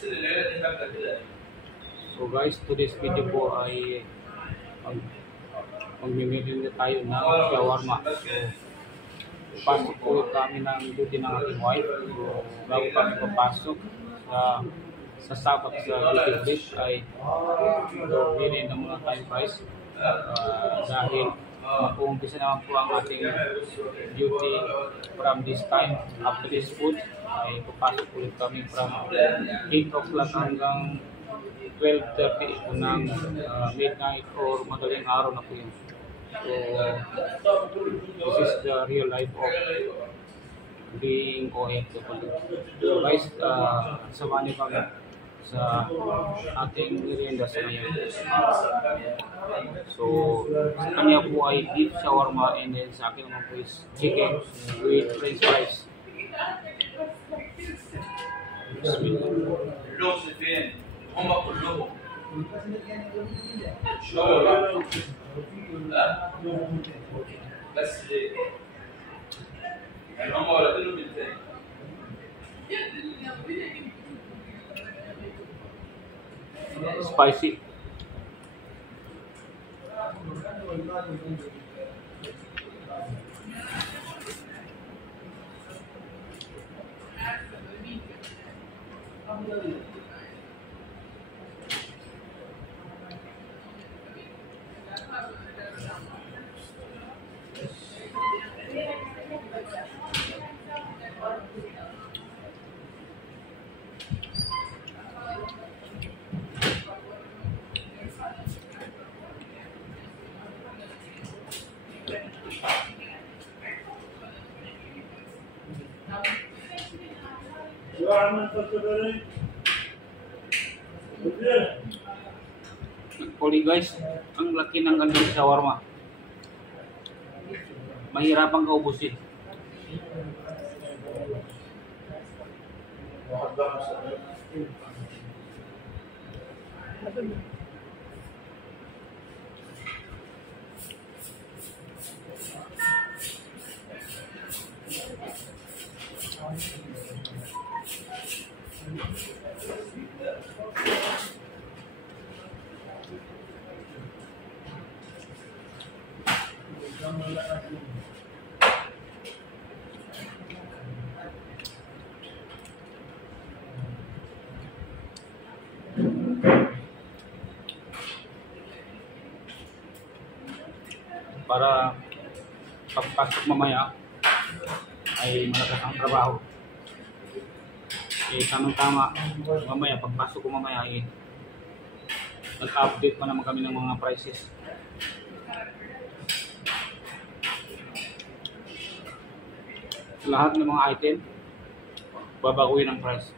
So guys, today's video po ay magmimili na tayo ng shawarma. So, pasok ulit kami ng duty ng ating wife. So, bago kami papasok sa sabak sa duty ulit ay bili na muna tayo guys. Dahil mag-uumpisa naman po ang ating duty from this time. After this food ay papasok ulit kami from 8 o'clock hanggang 12:30 ng midnight or madaling araw na po yun. So, this is the real life of being OFW. So guys, samahan niyo kami sa ating merienda sa ngayon. So, sa kanya po ay beef shawarma and then sa akin naman po is chicken with french fries. هم كلهم بس يعني هم ولدينهم بالتاني Spicy. Actually guys, ang laki ng ganitong shawarma. Mahirapang kaubusin. Para pagpasok mamaya ay malakas ang trabaho. Tamang-tama mamaya pagpasok ko mamaya ay nag-update pa naman kami ng mga prices. Lahat ng mga item babaguhin ang price.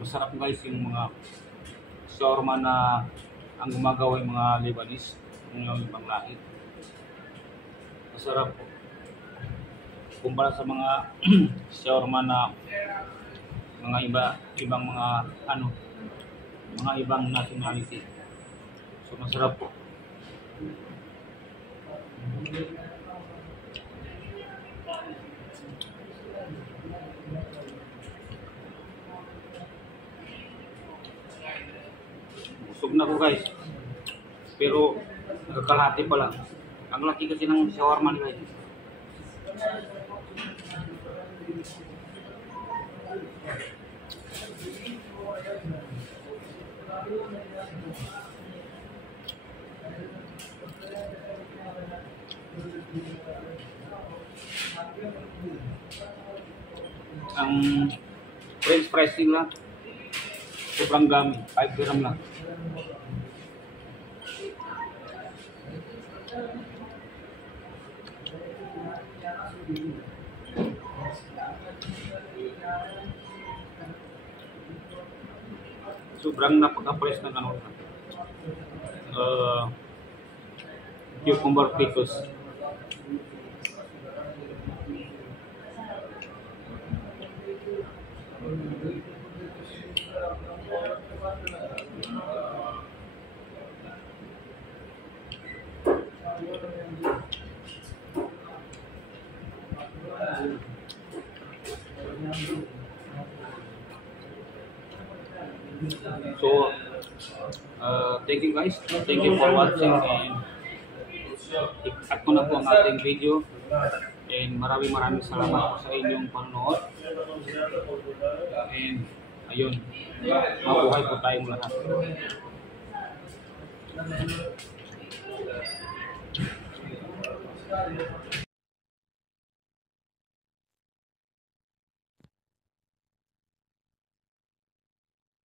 Masarap guys yung mga shawarma na ang gumagawa yung mga Lebanese, yung ibang lahi. Masarap po. Kumpara sa mga shawarma na mga ibang mga ibang nationality. So masarap po. Busog na ko guys. Pero nagkakalahati pa lang. Ang laki kasi ng shawarma nila. Ang french fries nila sobrang dami, 5 gram lang. Sobrang napaka-fresh ng ano, cucumber pickles. So, thank you guys. Thank you for watching, and i-cut ko na po ang ating video, and maraming salamat po sa inyong panonood, and ayun, mabuhay po tayong lahat.